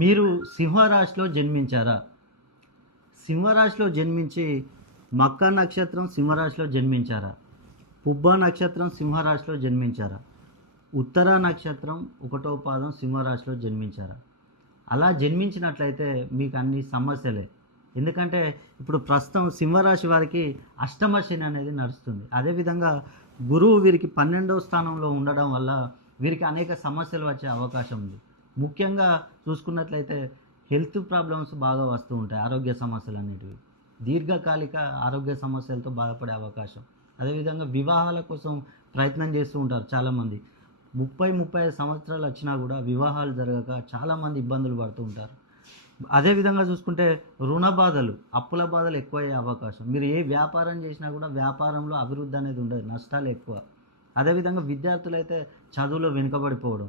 మీరు సింహరాశిలో జన్మించారా? సింహరాశిలో జన్మించి మకా నక్షత్రం సింహరాశిలో జన్మించారా? పుబ్బ నక్షత్రం సింహరాశిలో జన్మించారా? ఉత్తర నక్షత్రం ఒకటో పాదం సింహరాశిలో జన్మించారా? అలా జన్మించినట్లయితే మీకు అన్ని సమస్యలే. ఎందుకంటే ఇప్పుడు ప్రస్తుతం సింహరాశి వారికి అష్టమ శని అనేది నడుస్తుంది. అదేవిధంగా గురువు వీరికి 12వ స్థానంలో ఉండడం వల్ల వీరికి అనేక సమస్యలు వచ్చే అవకాశం ఉంది. ముఖ్యంగా చూసుకున్నట్లయితే హెల్త్ ప్రాబ్లమ్స్ బాగా వస్తూ ఉంటాయి. ఆరోగ్య సమస్యలు అనేటివి దీర్ఘకాలిక ఆరోగ్య సమస్యలతో బాధపడే అవకాశం. అదేవిధంగా వివాహాల కోసం ప్రయత్నం చేస్తూ ఉంటారు చాలామంది. 35 సంవత్సరాలు వచ్చినా కూడా వివాహాలు జరగక చాలామంది ఇబ్బందులు పడుతూ ఉంటారు. అదేవిధంగా చూసుకుంటే రుణ బాధలు, అప్పుల బాధలు ఎక్కువయ్యే అవకాశం. మీరు ఏ వ్యాపారం చేసినా కూడా వ్యాపారంలో అభివృద్ధి అనేది ఉండదు, నష్టాలు ఎక్కువ. అదేవిధంగా విద్యార్థులైతే చదువులో వెనుకబడిపోవడం,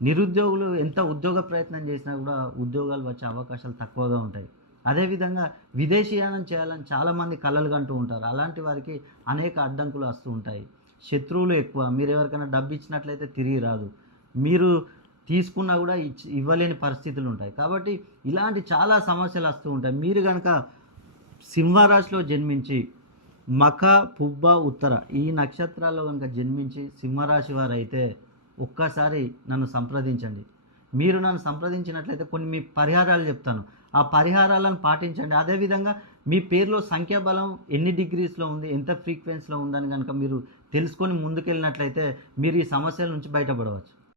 నిరుద్యోగులు ఎంత ఉద్యోగ ప్రయత్నం చేసినా కూడా ఉద్యోగాలు వచ్చే అవకాశాలు తక్కువగా ఉంటాయి. అదేవిధంగా విదేశీయానం చేయాలని చాలామంది కలలు కంటూ ఉంటారు. అలాంటి వారికి అనేక అడ్డంకులు వస్తూ ఉంటాయి. శత్రువులు ఎక్కువ. మీరు ఎవరికైనా డబ్బు ఇచ్చినట్లయితే తిరిగి రాదు, మీరు తీసుకున్నా కూడా ఇవ్వలేని పరిస్థితులు ఉంటాయి. కాబట్టి ఇలాంటి చాలా సమస్యలు వస్తూ ఉంటాయి. మీరు కనుక సింహరాశిలో జన్మించి మఖ, పుబ్బ, ఉత్తర ఈ నక్షత్రాల్లో కనుక జన్మించి సింహరాశి వారు అయితే ఒక్కసారి నన్ను సంప్రదించండి. మీరు నన్ను సంప్రదించినట్లయితే కొన్ని మీ పరిహారాలు చెప్తాను. ఆ పరిహారాలను పాటించండి. అదేవిధంగా మీ పేరులో సంఖ్యాబలం ఎన్ని డిగ్రీస్లో ఉంది, ఎంత ఫ్రీక్వెన్సీలో ఉందని కనుక మీరు తెలుసుకొని ముందుకెళ్ళినట్లయితే మీరు ఈ సమస్యల నుంచి బయటపడవచ్చు.